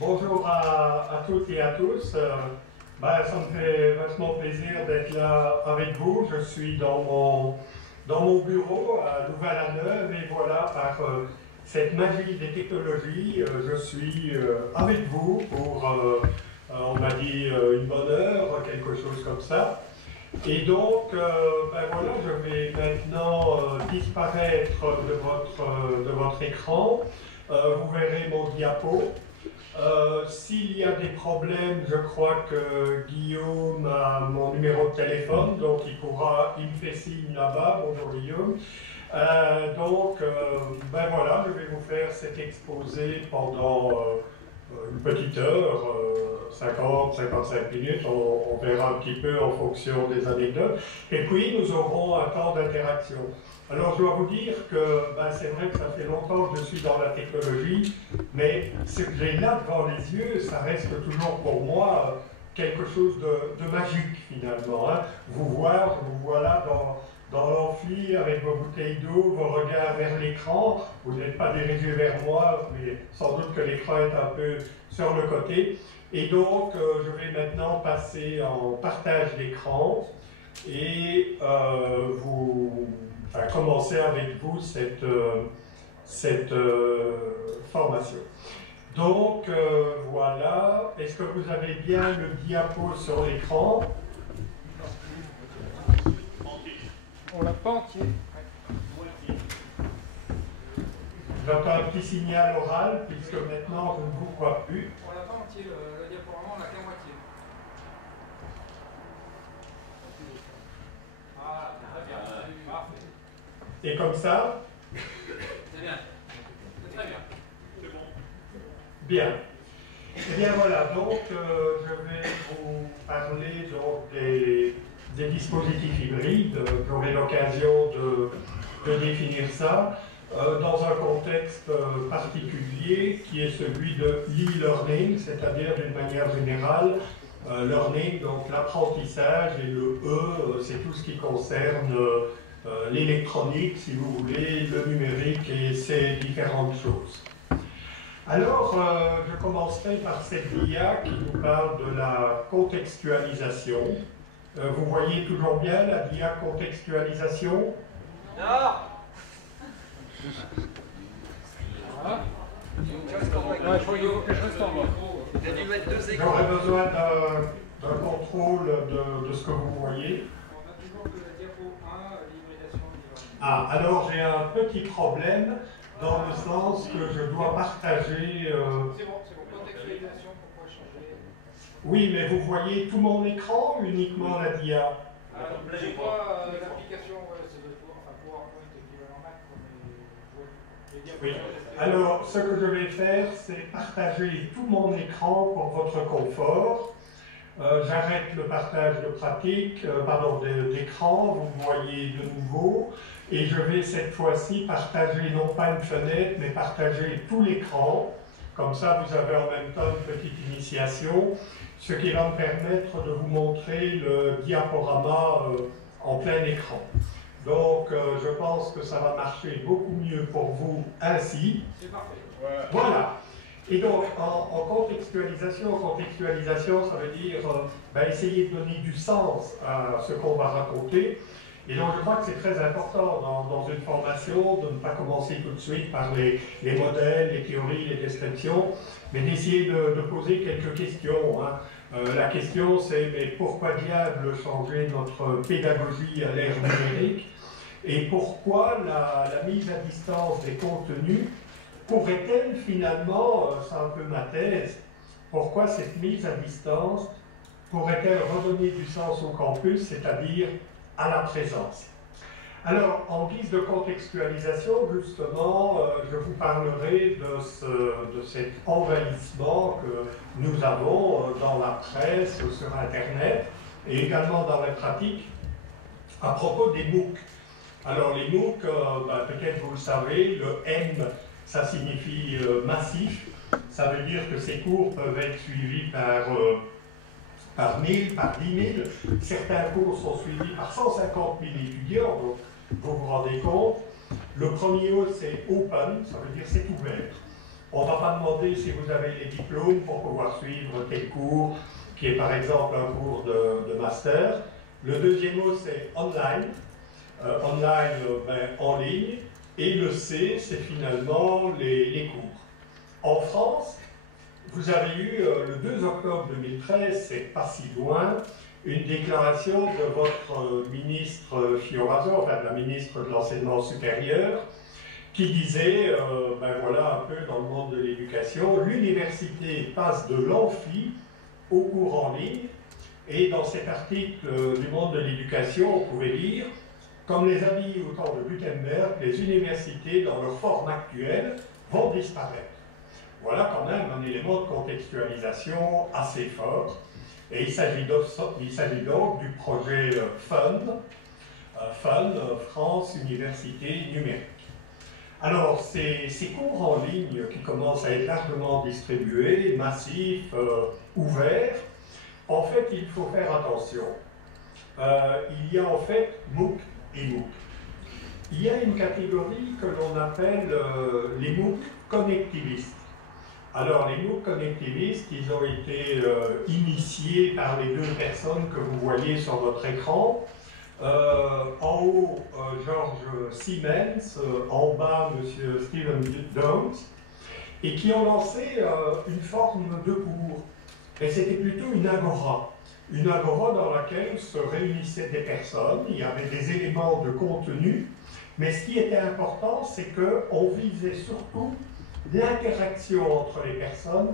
Bonjour à toutes et à tous. Ça me fait vachement plaisir d'être là avec vous. Je suis dans mon bureau à Louvain-la-Neuve et voilà, par cette magie des technologies, je suis avec vous pour, on m'a dit, une bonne heure, quelque chose comme ça. Et donc, voilà, je vais maintenant disparaître de votre écran. Vous verrez mon diapo. S'il y a des problèmes, je crois que Guillaume a mon numéro de téléphone, donc il me fait signe là-bas. Bonjour Guillaume. Voilà, je vais vous faire cet exposé pendant une petite heure, 50-55 minutes, on verra un petit peu en fonction des anecdotes. Et puis nous aurons un temps d'interaction. Alors je dois vous dire que c'est vrai que ça fait longtemps que je suis dans la technologie, mais ce que j'ai là devant les yeux, ça reste toujours pour moi quelque chose de magique finalement. Hein. Vous voilà dans l'amphi avec vos bouteilles d'eau, vos regards vers l'écran. Vous n'êtes pas dirigé vers moi, mais sans doute que l'écran est un peu sur le côté. Et donc je vais maintenant passer en partage d'écran et commencer avec vous cette formation. Donc voilà, est-ce que vous avez bien le diapo sur l'écran? On l'a pas entier. J'entends un petit signal oral, puisque maintenant je ne vous crois plus. On l'a pas entier, le diaporama, on l'a qu'à moitié. Voilà, très bien. Parfait. Et comme ça? C'est bien. C'est très bien. C'est bon. Bien. Eh bien voilà, donc je vais vous parler donc, des dispositifs hybrides. J'aurai l'occasion de définir ça dans un contexte particulier qui est celui de l'e-learning, c'est-à-dire d'une manière générale, learning, donc l'apprentissage, et le E, c'est tout ce qui concerne l'électronique, si vous voulez, le numérique et ces différentes choses. Alors, je commencerai par cette dia qui nous parle de la contextualisation. Vous voyez toujours bien la dia contextualisation? Non. Voilà. Je crois qu'il faut que je reste en bas. Il a dû mettre deux écrans. J'aurais besoin d'un contrôle de ce que vous voyez. On a toujours que la diapo 1, l'hybridation. Ah, alors j'ai un petit problème dans le sens que je dois partager... C'est bon, contextualisation, pourquoi changer? Oui, mais vous voyez tout mon écran ou uniquement la dia? Je crois l'application, c'est de PowerPoint équivalent Mac, mais les Oui. diapositives. Alors, ce que je vais faire, c'est partager tout mon écran pour votre confort. J'arrête le partage de pratique, d'écran, vous voyez de nouveau, et je vais cette fois-ci partager non pas une fenêtre, mais partager tout l'écran. Comme ça, vous avez en même temps une petite initiation, ce qui va me permettre de vous montrer le diaporama en plein écran. Donc, je pense que ça va marcher beaucoup mieux pour vous ainsi. C'est parfait. Ouais. Voilà. Et donc, en contextualisation, ça veut dire essayer de donner du sens à ce qu'on va raconter. Et donc, je crois que c'est très important dans une formation de ne pas commencer tout de suite par les modèles, les théories, les descriptions, mais d'essayer de poser quelques questions. Hein. La question, c'est pourquoi diable changer notre pédagogie à l'ère numérique? Et pourquoi la mise à distance des contenus pourrait-elle finalement, c'est un peu ma thèse, pourquoi cette mise à distance pourrait-elle redonner du sens au campus, c'est-à-dire à la présence? Alors, en guise de contextualisation, justement, je vous parlerai de cet envahissement que nous avons dans la presse, sur Internet, et également dans la pratique, à propos des MOOC. Alors, les MOOC, peut-être vous le savez, le M, ça signifie massif. Ça veut dire que ces cours peuvent être suivis par 1000, par 10 000. Certains cours sont suivis par 150 000 étudiants, donc vous vous rendez compte. Le premier O, c'est open, ça veut dire c'est ouvert. On ne va pas demander si vous avez les diplômes pour pouvoir suivre tel cours, qui est par exemple un cours de master. Le deuxième mot, c'est online. En ligne. Et le C, c'est finalement les cours. En France, vous avez eu le 2 octobre 2013, c'est pas si loin, une déclaration de votre ministre Fioraso, enfin de la ministre de l'Enseignement supérieur, qui disait, voilà, un peu dans le monde de l'éducation, l'université passe de l'amphi au cours en ligne, et dans cet article du monde de l'éducation, on pouvait lire, comme les amis au temps de Gutenberg, les universités, dans leur forme actuelle, vont disparaître. Voilà quand même un élément de contextualisation assez fort. Et il s'agit donc du projet FUN, France Université Numérique. Alors, ces cours en ligne qui commencent à être largement distribués, massifs, ouverts, en fait, il faut faire attention. Il y a en fait MOOC et MOOC. Il y a une catégorie que l'on appelle les MOOC connectivistes. Alors, les MOOC connectivistes, ils ont été initiés par les deux personnes que vous voyez sur votre écran. En haut, George Siemens, en bas, M. Stephen Downes, et qui ont lancé une forme de cours. Et c'était plutôt une agora dans laquelle se réunissaient des personnes, il y avait des éléments de contenu, mais ce qui était important, c'est qu'on visait surtout l'interaction entre les personnes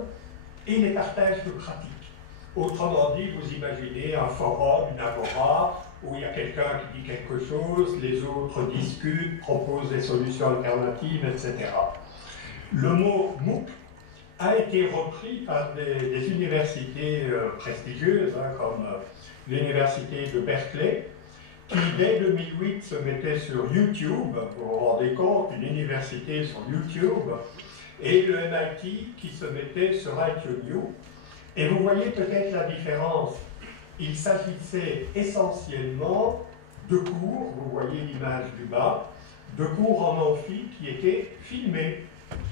et les partages de pratiques. Autrement dit, vous imaginez un forum, une agora, où il y a quelqu'un qui dit quelque chose, les autres discutent, proposent des solutions alternatives, etc. Le mot MOOC a été repris par des universités prestigieuses, comme l'université de Berkeley, qui dès 2008 se mettait sur YouTube, vous vous rendez compte, une université sur YouTube, et le MIT qui se mettait sur iTunes. Et vous voyez peut-être la différence. Il s'agissait essentiellement de cours, vous voyez l'image du bas, de cours en amphi qui étaient filmés.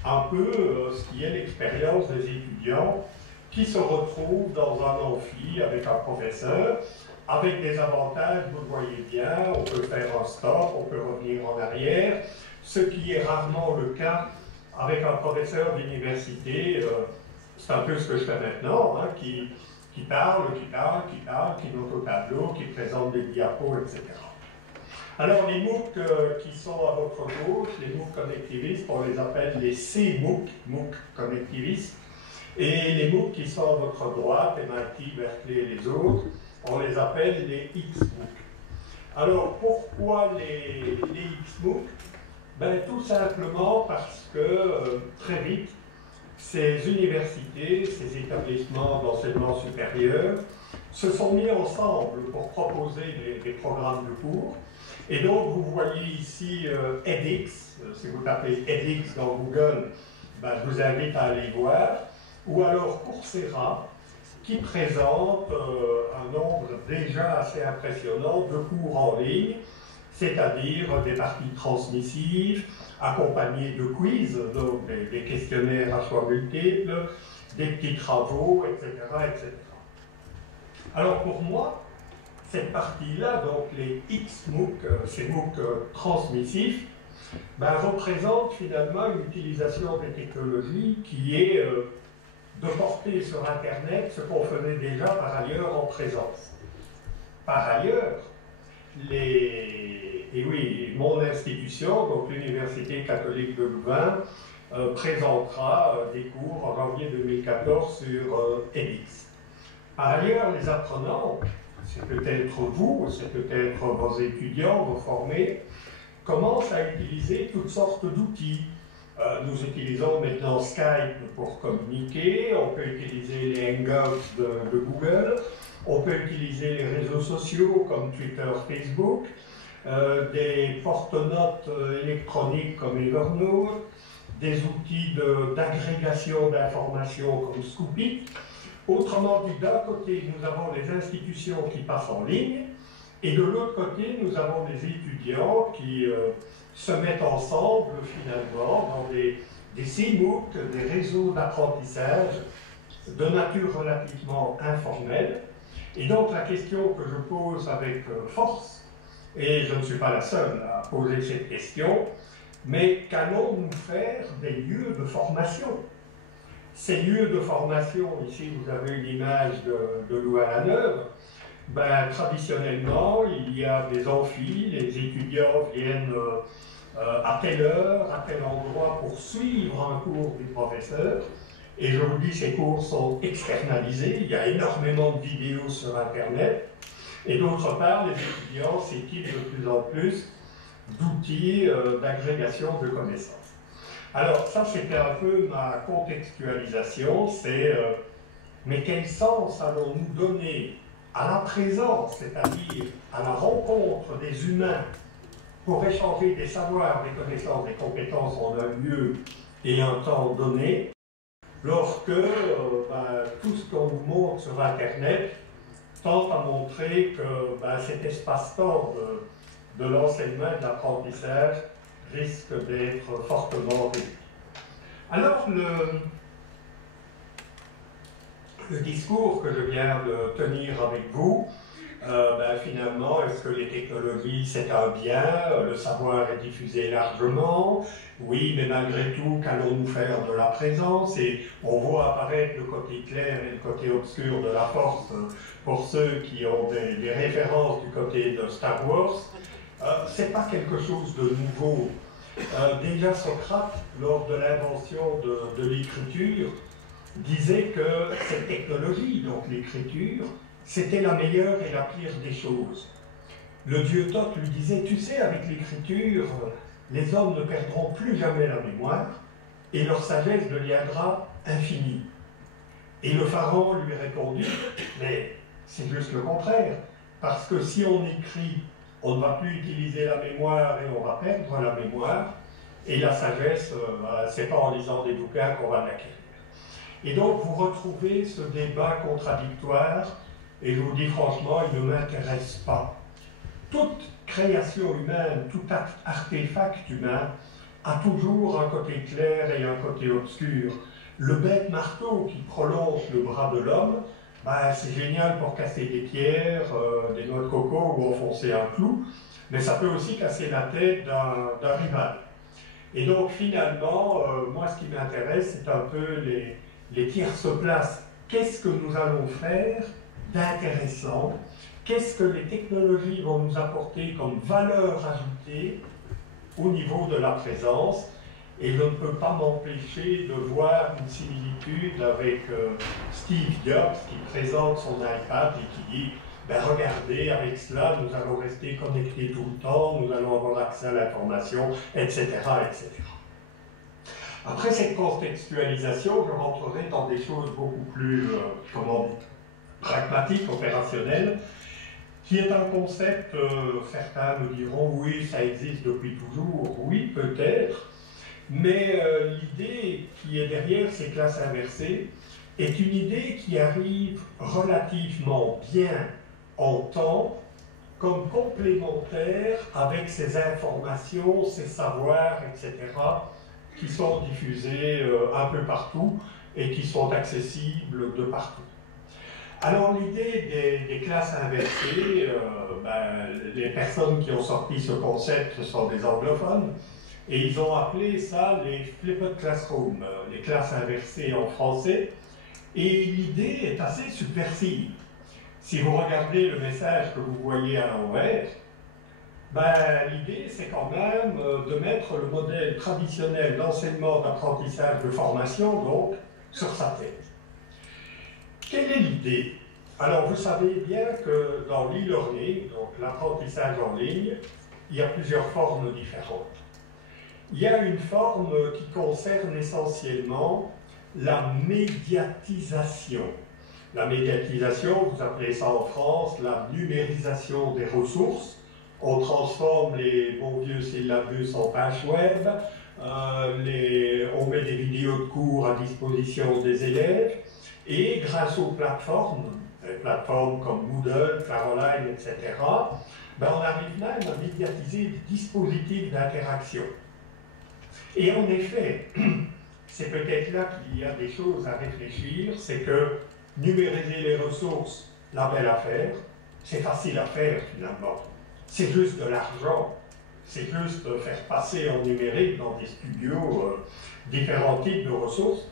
Un peu ce qui est l'expérience des étudiants qui se retrouvent dans un amphi avec un professeur, avec des avantages, vous le voyez bien, on peut faire un stop, on peut revenir en arrière, ce qui est rarement le cas avec un professeur d'université, c'est un peu ce que je fais maintenant, hein, qui parle, qui note au tableau, qui présente des diapos, etc. Alors les MOOC qui sont à votre gauche, les MOOC connectivistes, on les appelle les C-MOOC, MOOC connectivistes, et les MOOC qui sont à votre droite, MIT, Berkeley et les autres, on les appelle les X-MOOC. Alors pourquoi les X-MOOC? Ben, tout simplement parce que très vite, ces universités, ces établissements d'enseignement supérieur se sont mis ensemble pour proposer des programmes de cours. Et donc, vous voyez ici edX, si vous tapez edX dans Google, ben, je vous invite à aller voir, ou alors Coursera, qui présente un nombre déjà assez impressionnant de cours en ligne, c'est-à-dire des parties transmissives, accompagnées de quiz, donc des questionnaires à choix multiples, des petits travaux, etc., etc. Alors pour moi, cette partie-là, donc les X-MOOC, ces MOOC transmissifs, ben, représentent finalement une utilisation des technologies qui est de porter sur Internet ce qu'on faisait déjà par ailleurs en présence. Par ailleurs, et oui, mon institution, donc l'Université catholique de Louvain, présentera des cours en janvier 2014 sur edX. Par ailleurs, les apprenants, c'est peut-être vous, c'est peut-être vos étudiants, vos formés, commencent à utiliser toutes sortes d'outils. Nous utilisons maintenant Skype pour communiquer, on peut utiliser les Hangouts de Google, on peut utiliser les réseaux sociaux comme Twitter, Facebook, des porte-notes électroniques comme Evernote, des outils d'agrégation d'informations comme Scoopit. Autrement dit, d'un côté, nous avons les institutions qui passent en ligne, et de l'autre côté, nous avons des étudiants qui se mettent ensemble, finalement, dans des des CMOOC, des réseaux d'apprentissage de nature relativement informelle. Et donc la question que je pose avec force, et je ne suis pas la seule à poser cette question, mais qu'allons-nous faire des lieux de formation? Ces lieux de formation, ici vous avez une image de Louvain-la-Neuve, ben, traditionnellement il y a des amphis, les étudiants viennent à telle heure, à tel endroit pour suivre un cours du professeur. Et je vous dis, ces cours sont externalisés, il y a énormément de vidéos sur Internet. Et d'autre part, les étudiants s'équipent de plus en plus d'outils d'agrégation de connaissances. Alors ça, c'était un peu ma contextualisation, c'est mais quel sens allons-nous donner à la présence, c'est-à-dire à la rencontre des humains pour échanger des savoirs, des connaissances, des compétences en un lieu et un temps donné, lorsque tout ce qu'on vous montre sur Internet tente à montrer que cet espace-temps de l'enseignement et de l'apprentissage risque d'être fortement réduit. Alors, le discours que je viens de tenir avec vous, finalement, est-ce que les technologies c'est un bien? Le savoir est diffusé largement. Oui, mais malgré tout, qu'allons-nous faire de la présence? Et on voit apparaître le côté clair et le côté obscur de la force pour ceux qui ont des références du côté de Star Wars. C'est pas quelque chose de nouveau. Déjà Socrate, lors de l'invention de l'écriture, disait que cette technologie, donc l'écriture, c'était la meilleure et la pire des choses. Le dieu Thoth lui disait, tu sais, avec l'écriture, les hommes ne perdront plus jamais la mémoire et leur sagesse deviendra infinie. Et le pharaon lui répondit, mais c'est juste le contraire, parce que si on écrit, on ne va plus utiliser la mémoire et on va perdre la mémoire, et la sagesse, c'est pas en lisant des bouquins qu'on va l'acquérir. Et donc vous retrouvez ce débat contradictoire, et je vous dis franchement, il ne m'intéresse pas. Toute création humaine, tout artefact humain a toujours un côté clair et un côté obscur. Le bête marteau qui prolonge le bras de l'homme, c'est génial pour casser des pierres, des noix de coco ou enfoncer un clou, mais ça peut aussi casser la tête d'un rival. Et donc finalement, moi ce qui m'intéresse, c'est un peu les tierces places. Qu'est-ce que nous allons faire d'intéressant? Qu'est-ce que les technologies vont nous apporter comme valeur ajoutée au niveau de la présence? Et je ne peux pas m'empêcher de voir une similitude avec Steve Jobs qui présente son iPad et qui dit regardez, avec cela, nous allons rester connectés tout le temps, nous allons avoir accès à l'information, etc., etc. Après cette contextualisation, je rentrerai dans des choses beaucoup plus pragmatiques, opérationnelles, qui est un concept, certains me diront, oui, ça existe depuis toujours, oui, peut-être, mais l'idée qui est derrière ces classes inversées est une idée qui arrive relativement bien en temps, comme complémentaire avec ces informations, ces savoirs, etc., qui sont diffusés un peu partout et qui sont accessibles de partout. Alors l'idée des classes inversées, les personnes qui ont sorti ce concept sont des anglophones, et ils ont appelé ça les flipped classrooms, les classes inversées en français, et l'idée est assez subversive. Si vous regardez le message que vous voyez à l'envers, l'idée c'est quand même de mettre le modèle traditionnel d'enseignement, d'apprentissage, de formation, donc, sur sa tête. Quelle est l'idée? Alors vous savez bien que dans l'e-learning, donc l'apprentissage en ligne, il y a plusieurs formes différentes. Il y a une forme qui concerne essentiellement la médiatisation. La médiatisation, vous appelez ça en France la numérisation des ressources. On transforme les bons vieux syllabus en pages web, on met des vidéos de cours à disposition des élèves, et grâce aux plateformes comme Moodle, Caroline, etc., on arrive même à médiatiser des dispositifs d'interaction. Et en effet, c'est peut-être là qu'il y a des choses à réfléchir, c'est que numériser les ressources, la belle affaire, c'est facile à faire finalement. C'est juste de l'argent. C'est juste faire passer en numérique dans des studios différents types de ressources.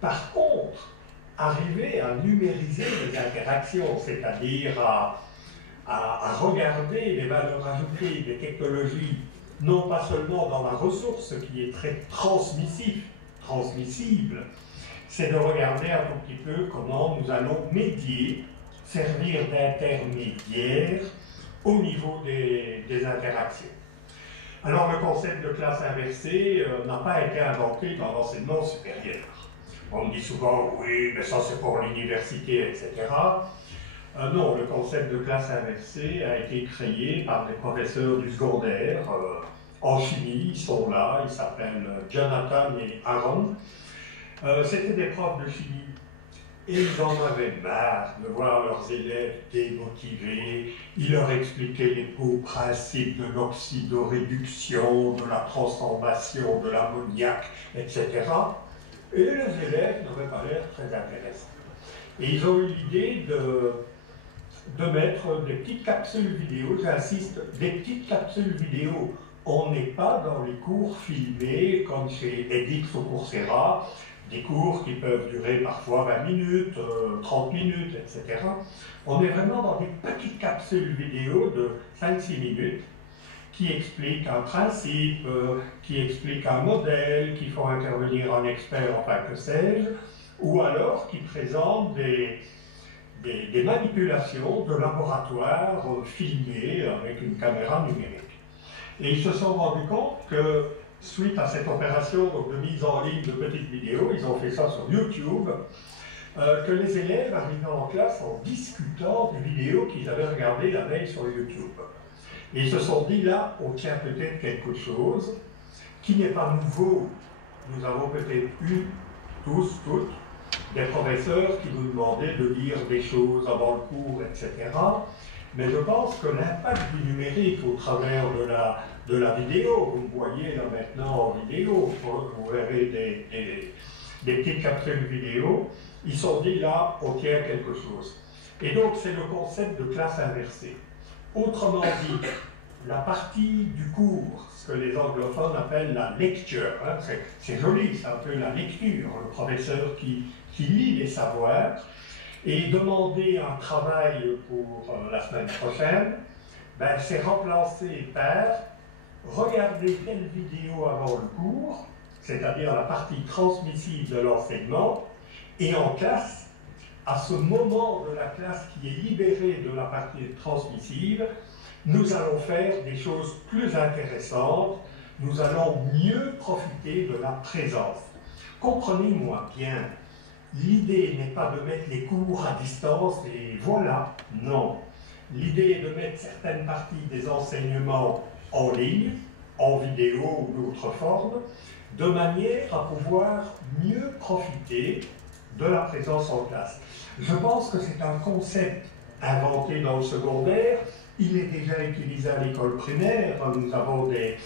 Par contre, arriver à numériser les interactions, c'est-à-dire à regarder les valeurs ajoutées des technologies, non pas seulement dans la ressource qui est très transmissible, c'est de regarder un tout petit peu comment nous allons médier, servir d'intermédiaire au niveau des interactions. Alors le concept de classe inversée n'a pas été inventé dans l'enseignement supérieur. On dit souvent, oui, mais ça c'est pour l'université, etc. Non, le concept de classe inversée a été créé par des professeurs du secondaire en chimie, ils sont là, ils s'appellent Jonathan et Aaron. C'était des profs de chimie et ils en avaient marre de voir leurs élèves démotivés. Ils leur expliquaient les beaux principes de l'oxydoréduction, de la transformation de l'ammoniac, etc. Et les élèves n'avaient pas l'air très intéressés. Et ils ont eu l'idée de mettre des petites capsules vidéo, j'insiste, des petites capsules vidéo. On n'est pas dans les cours filmés comme chez edX ou Coursera, des cours qui peuvent durer parfois 20 minutes, 30 minutes, etc. On est vraiment dans des petites capsules vidéo de 5-6 minutes qui expliquent un principe, qui expliquent un modèle, qui font intervenir un expert, enfin que sais-je, ou alors qui présentent des manipulations de laboratoire filmées avec une caméra numérique. Et ils se sont rendus compte que, suite à cette opération donc, de mise en ligne de petites vidéos, ils ont fait ça sur YouTube, que les élèves arrivaient en classe en discutant des vidéos qu'ils avaient regardées la veille sur YouTube. Et ils se sont dit, là, on tient peut-être quelque chose qui n'est pas nouveau. Nous avons peut-être eu, tous, toutes, des professeurs qui nous demandaient de lire des choses avant le cours, etc. Mais je pense que l'impact du numérique au travers de la vidéo, vous me voyez là maintenant en vidéo, vous verrez des petites capsules vidéo, ils se sont dit là, on tient quelque chose. Et donc c'est le concept de classe inversée. Autrement dit, la partie du cours, ce que les anglophones appellent la lecture, hein, c'est joli, c'est un peu la lecture, le professeur qui lit les savoirs, et demander un travail pour la semaine prochaine, ben, c'est remplacé par regarder telle vidéo avant le cours, c'est-à-dire la partie transmissive de l'enseignement, et en classe, à ce moment de la classe qui est libérée de la partie transmissive, nous allons faire des choses plus intéressantes, nous allons mieux profiter de la présence. Comprenez-moi bien, l'idée n'est pas de mettre les cours à distance et voilà, non. L'idée est de mettre certaines parties des enseignements en ligne, en vidéo ou d'autres formes, de manière à pouvoir mieux profiter de la présence en classe. Je pense que c'est un concept inventé dans le secondaire, il est déjà utilisé à l'école primaire. Nous avons des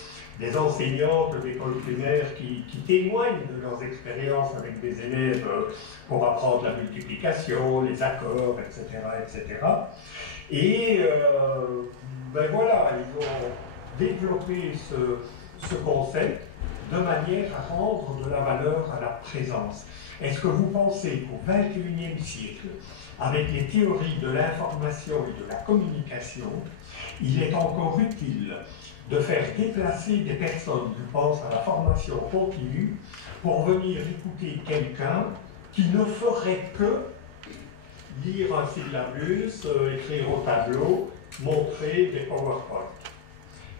enseignantes d'école primaire qui témoignent de leurs expériences avec des élèves pour apprendre la multiplication, les accords, etc. etc. Et ben voilà, ils ont développé ce concept de manière à rendre de la valeur à la présence. Est-ce que vous pensez qu'au XXIe siècle, avec les théories de l'information et de la communication, il est encore utile de faire déplacer des personnes, je pense à la formation continue, pour venir écouter quelqu'un qui ne ferait que lire un syllabus, écrire au tableau, montrer des PowerPoint.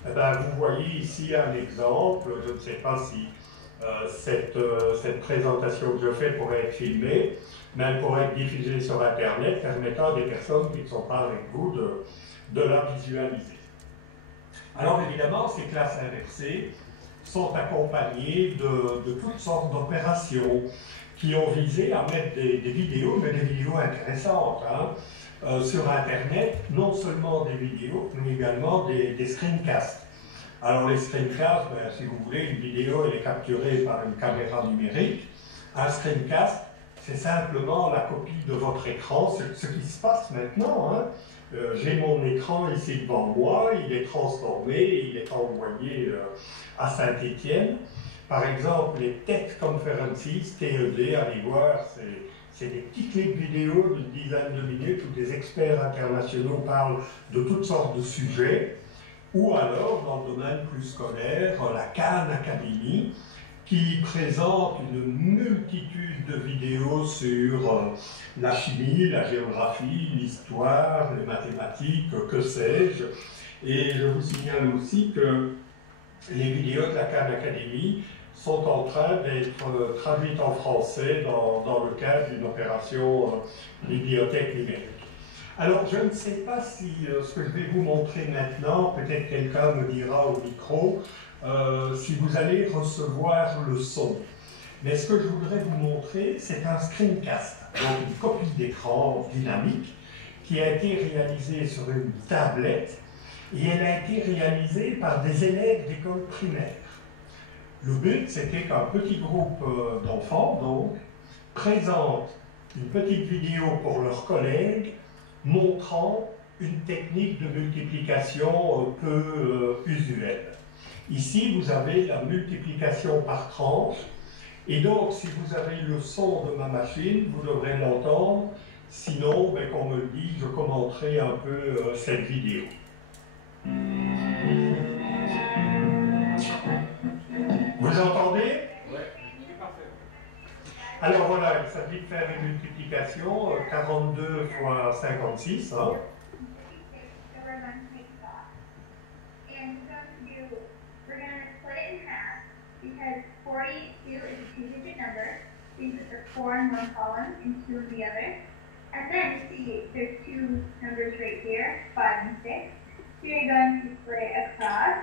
Eh bien, vous voyez ici un exemple, je ne sais pas si cette présentation que je fais pourrait être filmée, mais elle pourrait être diffusée sur Internet, permettant à des personnes qui ne sont pas avec vous de la visualiser. Alors évidemment, ces classes inversées sont accompagnées de toutes sortes d'opérations qui ont visé à mettre des vidéos, mais des vidéos intéressantes, hein, sur Internet, non seulement des vidéos, mais également des screencasts. Alors les screencasts, ben, si vous voulez, une vidéo elle est capturée par une caméra numérique. Un screencast, c'est simplement la copie de votre écran, ce qui se passe maintenant. Hein. J'ai mon écran ici devant moi, il est transformé, il est envoyé à Saint-Étienne. Par exemple, les Tech Conferences, TED, allez voir, c'est des petits clips vidéo d'une dizaine de minutes où des experts internationaux parlent de toutes sortes de sujets. Ou alors, dans le domaine plus scolaire, la Khan Academy, qui présente une multitude de vidéos sur la chimie, la géographie, l'histoire, les mathématiques, que sais-je. Et je vous signale aussi que les vidéos de la Khan Academy sont en train d'être traduites en français dans le cadre d'une opération bibliothèque numérique. Alors, je ne sais pas si ce que je vais vous montrer maintenant, peut-être quelqu'un me dira au micro, si vous allez recevoir le son. Mais ce que je voudrais vous montrer, c'est un screencast, donc une copie d'écran dynamique, qui a été réalisée sur une tablette, et elle a été réalisée par des élèves d'école primaire. Le but, c'était qu'un petit groupe d'enfants, donc, présente une petite vidéo pour leurs collègues, montrant une technique de multiplication peu usuelle. Ici, vous avez la multiplication par tranche, et donc, si vous avez le son de ma machine, vous devrez l'entendre, sinon, ben, qu'on me le dise, je commenterai un peu cette vidéo. Vous entendez? Oui, c'est parfait. Alors voilà, il s'agit de faire une multiplication, 42 fois 56. Hein. Because 42 is a two-digit number, so you put the 4 in one column and 2 in the other. And then, see, there's two numbers right here, 5 and 6. So you're going to split it across.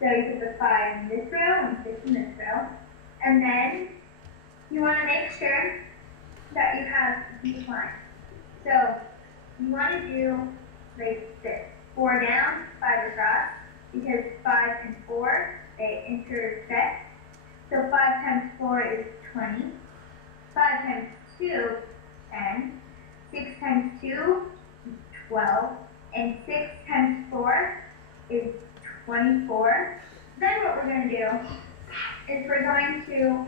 So you put the 5 in this row and 6 in this row. And then you want to make sure that you have these lines. So you want to do like this, 4 down, 5 across, because 5 and 4, they intersect. So 5 times 4 is 20. 5 times 2, 10. 6 times 2 is 12. And 6 times 4 is 24. Then what we're going to do is we're going to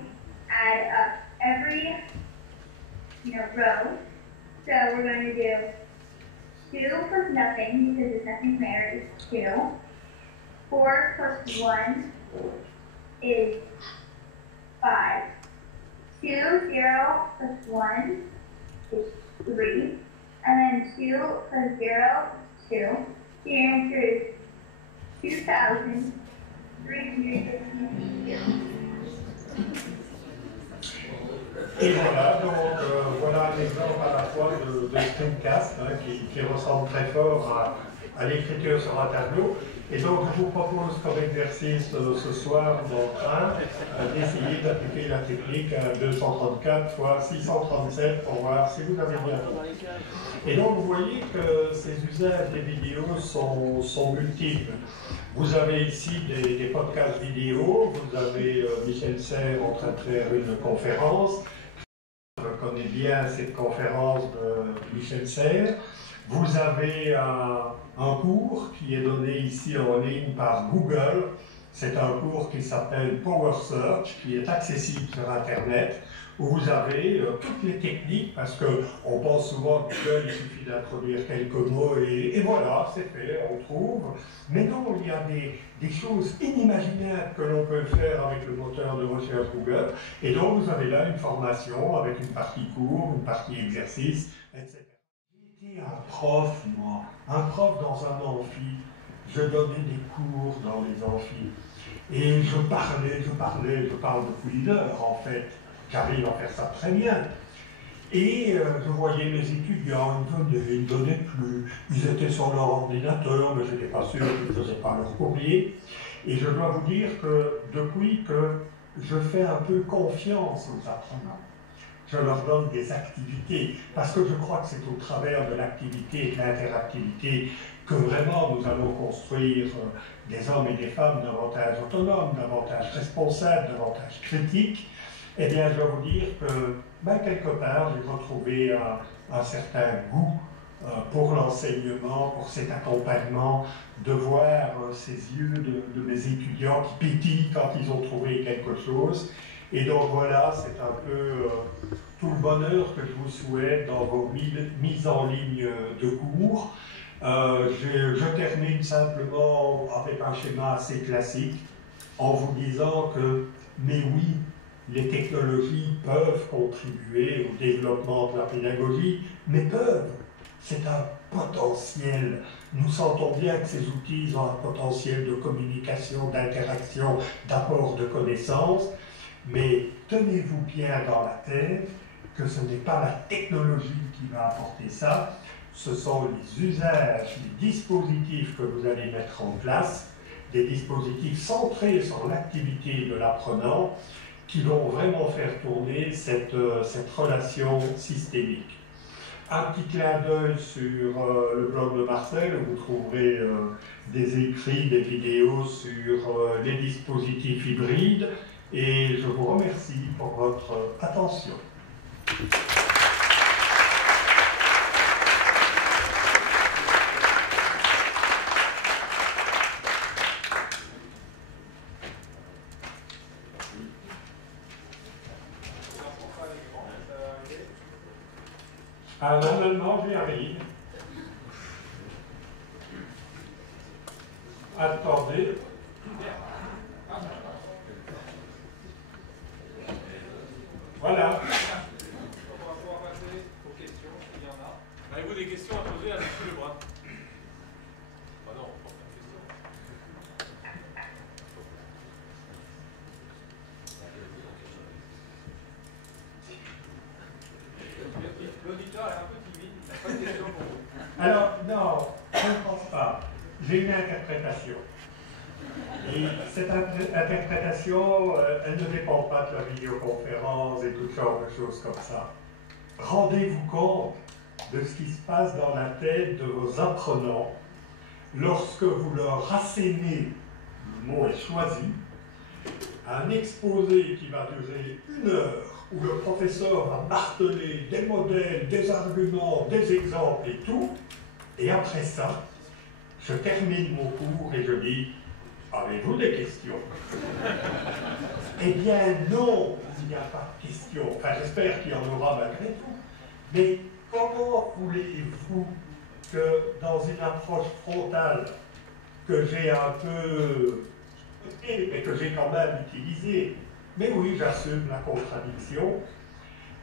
add up every row. So we're going to do 2 plus nothing, because there's nothing there, is 2. 4 plus 1 is 5. 2, 0 plus 1 is 3. And then 2 plus 0 is 2. The answer is 2,352. Et voilà, donc voilà un exemple à la fois de screencast hein, qui ressemble très fort à l'écriture sur un tableau. Et donc je vous propose comme exercice ce soir dans le train d'essayer d'appliquer la technique 234 fois 637 pour voir si vous avez bien compris. Et donc vous voyez que ces usages des vidéos sont multiples. Vous avez ici des podcasts vidéo, vous avez Michel Serres en train de faire une conférence. Je connais bien cette conférence de Michel Serres. Vous avez un cours qui est donné ici en ligne par Google. C'est un cours qui s'appelle Power Search, qui est accessible sur Internet, où vous avez toutes les techniques, parce qu'on pense souvent que Google, il suffit d'introduire quelques mots et voilà, c'est fait, on trouve. Mais non, il y a des choses inimaginables que l'on peut faire avec le moteur de recherche Google. Et donc, vous avez là une formation avec une partie cours, une partie exercice, etc. J'étais un prof, moi, un prof dans un amphi. Je donnais des cours dans les amphis. Et je parle depuis 1 heure en fait. J'arrive à faire ça très bien. Et je voyais mes étudiants, ils ne donnaient plus. Ils étaient sur leur ordinateur, mais je n'étais pas sûr qu'ils ne faisaient pas leur courrier. Et je dois vous dire que depuis que je fais un peu confiance aux apprenants, je leur donne des activités, parce que je crois que c'est au travers de l'activité et de l'interactivité que vraiment nous allons construire des hommes et des femmes davantage autonomes, davantage responsables, davantage critiques, eh bien, je dois vous dire que, quelque part, j'ai retrouvé un certain goût pour l'enseignement, pour cet accompagnement, de voir ces yeux de mes étudiants qui pétillent quand ils ont trouvé quelque chose. Et donc voilà, c'est un peu tout le bonheur que je vous souhaite dans vos mises en ligne de cours. Je termine simplement avec un schéma assez classique en vous disant que, mais oui, les technologies peuvent contribuer au développement de la pédagogie, mais peuvent. C'est un potentiel. Nous sentons bien que ces outils ont un potentiel de communication, d'interaction, d'apport de connaissances, mais tenez-vous bien dans la tête que ce n'est pas la technologie qui va apporter ça, ce sont les usages, les dispositifs que vous allez mettre en place, des dispositifs centrés sur l'activité de l'apprenant, qui vont vraiment faire tourner cette relation systémique. Un petit clin d'œil sur le blog de Marcel, où vous trouverez des écrits, des vidéos sur les dispositifs hybrides, et je vous remercie pour votre attention. Normalement, j'y arrive. Attendez. Voilà. On va pouvoir passer aux questions, s'il y en a. Avez-vous des questions à poser à M. Lebrun? Ah non, pas de questions. L'auditeur est un peu timide, il n'a pas de questions pour vous. Alors, non, je ne pense pas. J'ai une interprétation. Et cette interprétation, elle ne dépend pas de la vidéoconférence et tout genre de choses comme ça. Rendez-vous compte de ce qui se passe dans la tête de vos apprenants lorsque vous leur assénez, le mot est choisi, un exposé qui va durer 1 heure, où le professeur va marteler des modèles, des arguments, des exemples et tout, et après ça, je termine mon cours et je dis « Avez-vous des questions ?» Eh bien non, il n'y a pas de questions. Enfin, j'espère qu'il y en aura malgré tout. Mais comment voulez-vous que dans une approche frontale que j'ai un peu, mais que j'ai quand même utilisée, mais oui, j'assume la contradiction,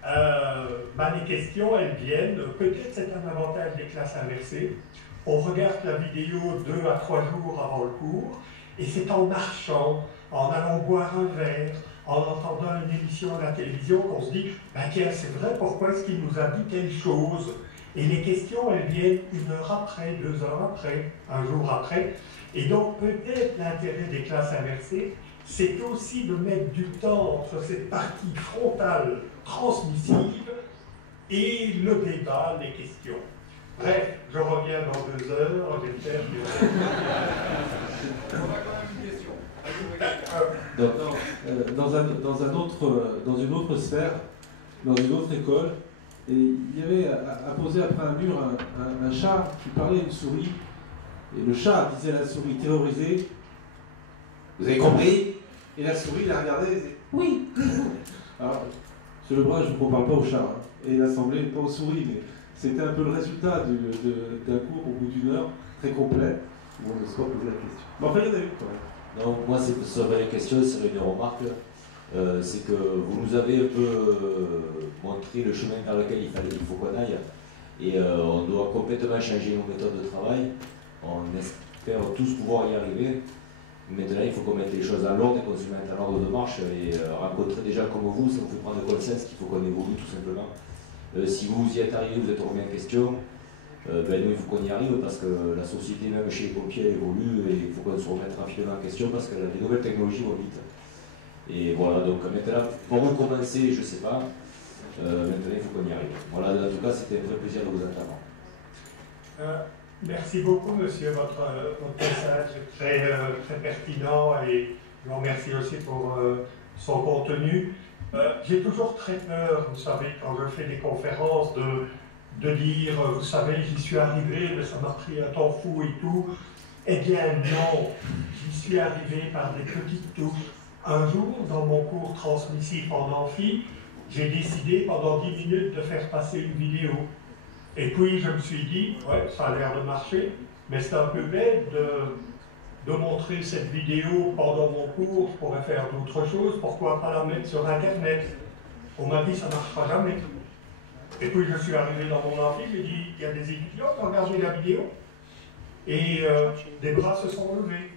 les questions, elles viennent, peut-être c'est un avantage des classes inversées, on regarde la vidéo 2 à 3 jours avant le cours, et c'est en marchant, en allant boire un verre, en entendant une émission à la télévision qu'on se dit « Tiens, c'est vrai, pourquoi est-ce qu'il nous a dit telle chose ?» Et les questions, elles viennent 1 heure après, 2 heures après, un jour après. Et donc, peut-être l'intérêt des classes inversées, c'est aussi de mettre du temps entre cette partie frontale transmissive et le débat, les questions. Bref, je reviens dans 2 heures, j'espère que... On a quand même une question. Dans une autre sphère, dans une autre école, et il y avait apposé après un mur un chat qui parlait à une souris, et le chat disait à la souris terrorisée « Vous avez compris ?» Et la souris la regardait et disait « Oui !» Alors, M. Lebrun, je ne vous parle pas au chat, hein, et l'assemblée, pas aux souris, mais c'était un peu le résultat d'un cours au bout d'1 heure, très complet, où on ne se pas poser la question. Mais enfin, il y en a eu quand même. Non, moi, ce serait une question, ce serait une remarque. C'est que vous nous avez un peu montré le chemin vers lequel il faut qu'on aille. Et on doit complètement changer nos méthodes de travail. On espère tous pouvoir y arriver. Maintenant, il faut qu'on mette les choses à l'ordre et qu'on se mette à l'ordre de marche. Et rencontrer des gens comme vous, ça vous fait prendre conscience qu'il faut qu'on évolue tout simplement. Si vous y êtes arrivé, vous êtes remis en question. Nous, il faut qu'on y arrive parce que la société, même chez les pompiers, elle évolue et il faut qu'on se remette rapidement en question parce que les nouvelles technologies vont vite. Et voilà, donc maintenant, pour recommencer, je ne sais pas, maintenant il faut qu'on y arrive. Voilà, en tout cas, c'était un vrai plaisir de vous entendre. Merci beaucoup, monsieur. Votre message est très pertinent et je vous remercie aussi pour son contenu. J'ai toujours très peur, vous savez, quand je fais des conférences, de dire, vous savez, j'y suis arrivé, mais ça m'a pris un temps fou et tout. Eh bien non, j'y suis arrivé par des petites touches. Un jour, dans mon cours transmissif en amphi, j'ai décidé pendant 10 minutes de faire passer une vidéo. Et puis je me suis dit, ouais, ça a l'air de marcher, mais c'est un peu bête de montrer cette vidéo pendant mon cours, je pourrais faire d'autres choses, pourquoi pas la mettre sur Internet? On m'a dit, ça ne marchera jamais. Et puis je suis arrivé dans mon amphi, j'ai dit, il y a des étudiants qui ont regardé la vidéo, et des bras se sont levés.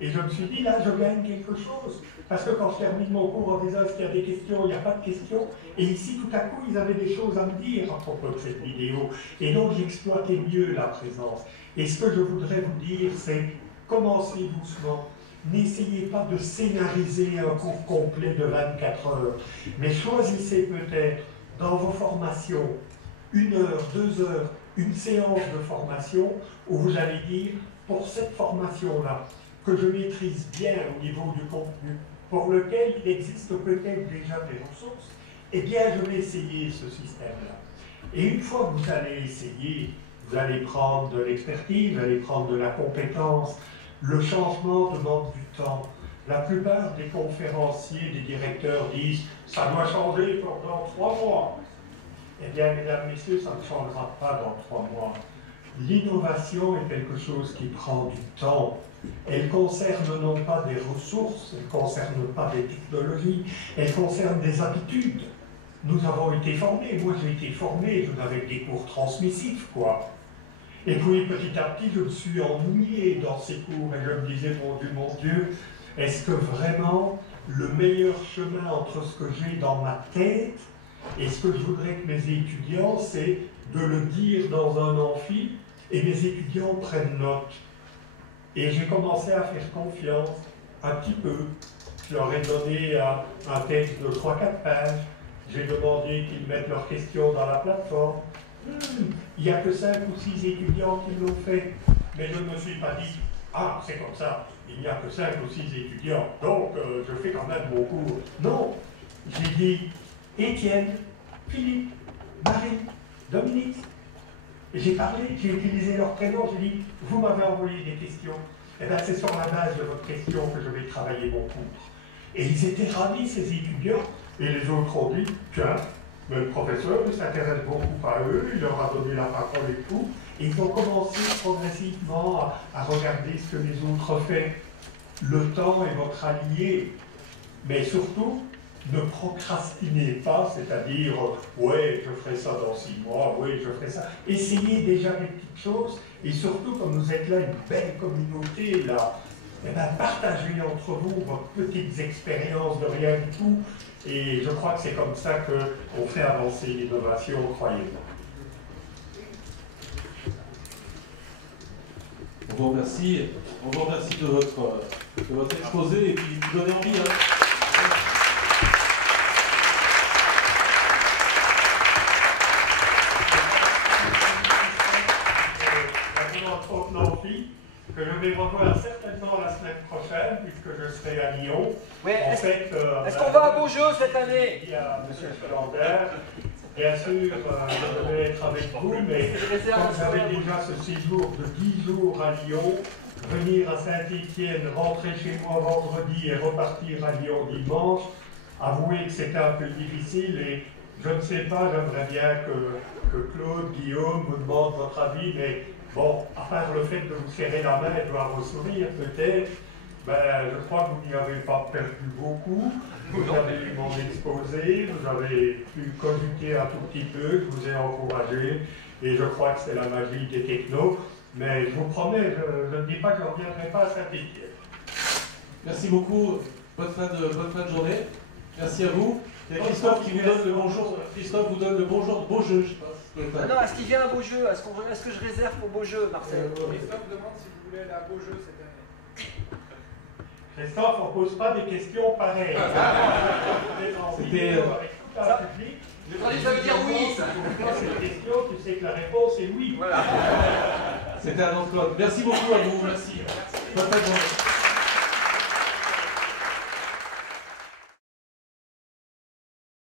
Et je me suis dit, là, je gagne quelque chose. Parce que quand je termine mon cours en disant est-ce qu'il y a des questions, il n'y a pas de questions. Et ici, tout à coup, ils avaient des choses à me dire à propos de cette vidéo. Et donc, j'exploitais mieux la présence. Et ce que je voudrais vous dire, c'est commencez doucement. N'essayez pas de scénariser un cours complet de 24 heures. Mais choisissez peut-être dans vos formations 1 heure, 2 heures, une séance de formation où vous allez dire, pour cette formation-là, que je maîtrise bien au niveau du contenu, pour lequel il existe peut-être déjà des ressources, eh bien je vais essayer ce système-là. Et une fois que vous allez essayer, vous allez prendre de l'expertise, vous allez prendre de la compétence. Le changement demande du temps. La plupart des conférenciers, des directeurs disent « ça doit changer pendant 3 mois ». Eh bien, mesdames, messieurs, ça ne changera pas dans 3 mois. L'innovation est quelque chose qui prend du temps. Elle concerne non pas des ressources, elle ne concerne pas des technologies, elle concerne des habitudes. Nous avons été formés, moi j'ai été formé, avec des cours transmissifs, quoi. Et puis petit à petit, je me suis ennuyé dans ces cours et je me disais, mon Dieu, est-ce que vraiment le meilleur chemin entre ce que j'ai dans ma tête et ce que je voudrais que mes étudiants, c'est de le dire dans un amphi et mes étudiants prennent note. Et j'ai commencé à faire confiance un petit peu. Je leur ai donné un texte de 3-4 pages. J'ai demandé qu'ils mettent leurs questions dans la plateforme. Il n'y a que 5 ou 6 étudiants qui l'ont fait. Mais je ne me suis pas dit, ah, c'est comme ça, il n'y a que 5 ou 6 étudiants, donc je fais quand même mon cours. Non, j'ai dit, Étienne, Philippe, Marie, Dominique. J'ai parlé, j'ai utilisé leurs prénoms, j'ai dit, vous m'avez envoyé des questions. Eh bien, c'est sur la base de votre question que je vais travailler mon cours. Et ils étaient ravis, ces étudiants, et les autres ont dit, tiens, le professeur s'intéresse beaucoup à eux, il leur a donné la parole et tout, et ils ont commencé progressivement à regarder ce que les autres font. Le temps est votre allié, mais surtout, ne procrastinez pas, c'est-à-dire, ouais, je ferai ça dans 6 mois, ouais, je ferai ça. Essayez déjà des petites choses, et surtout, comme vous êtes là, une belle communauté, là, eh bien, partagez entre vous vos petites expériences de rien du tout, et je crois que c'est comme ça qu'on fait avancer l'innovation, croyez-moi. On vous remercie de votre exposé et puis vous donnez envie. Hein. Que je vais revoir certainement la semaine prochaine, puisque je serai à Lyon. Oui, est-ce qu'on va à Beaujeu cette année? Il y a M. Schlander. Bien sûr, je devais être avec vous, mais comme j'avais déjà ce séjour de 10 jours à Lyon, venir à Saint-Étienne, rentrer chez moi vendredi et repartir à Lyon dimanche, avouez que c'était un peu difficile et je ne sais pas, j'aimerais bien que Claude, Guillaume vous demande votre avis, mais bon, à part le fait de vous serrer la main et de voir vos sourires peut-être, ben, je crois que vous n'y avez pas perdu beaucoup. Vous avez eu mon exposé, vous avez pu cogiter un tout petit peu, je vous ai encouragé, et je crois que c'est la magie des technos. Mais je vous promets, je ne dis pas que je ne reviendrai pas à Saint-Étienne. Merci beaucoup, bonne fin de journée. Merci à vous. Il y a Christophe qui vous donne le bonjour. Christophe vous donne le bonjour de Beaujeu, je sais pas. Ah non, est-ce qu'il vient à Beaujeu? Est-ce que je réserve pour Beaujeu, Marcel? Christophe demande si vous voulez aller à Beaujeu cette année. Christophe, on ne pose pas des questions pareilles. C'était... Je crois que ça veut dire oui, ça. Cette question, tu sais que la réponse est oui. Voilà. C'était un autre Claude. Merci beaucoup à vous. Merci. Bonne fin de journée.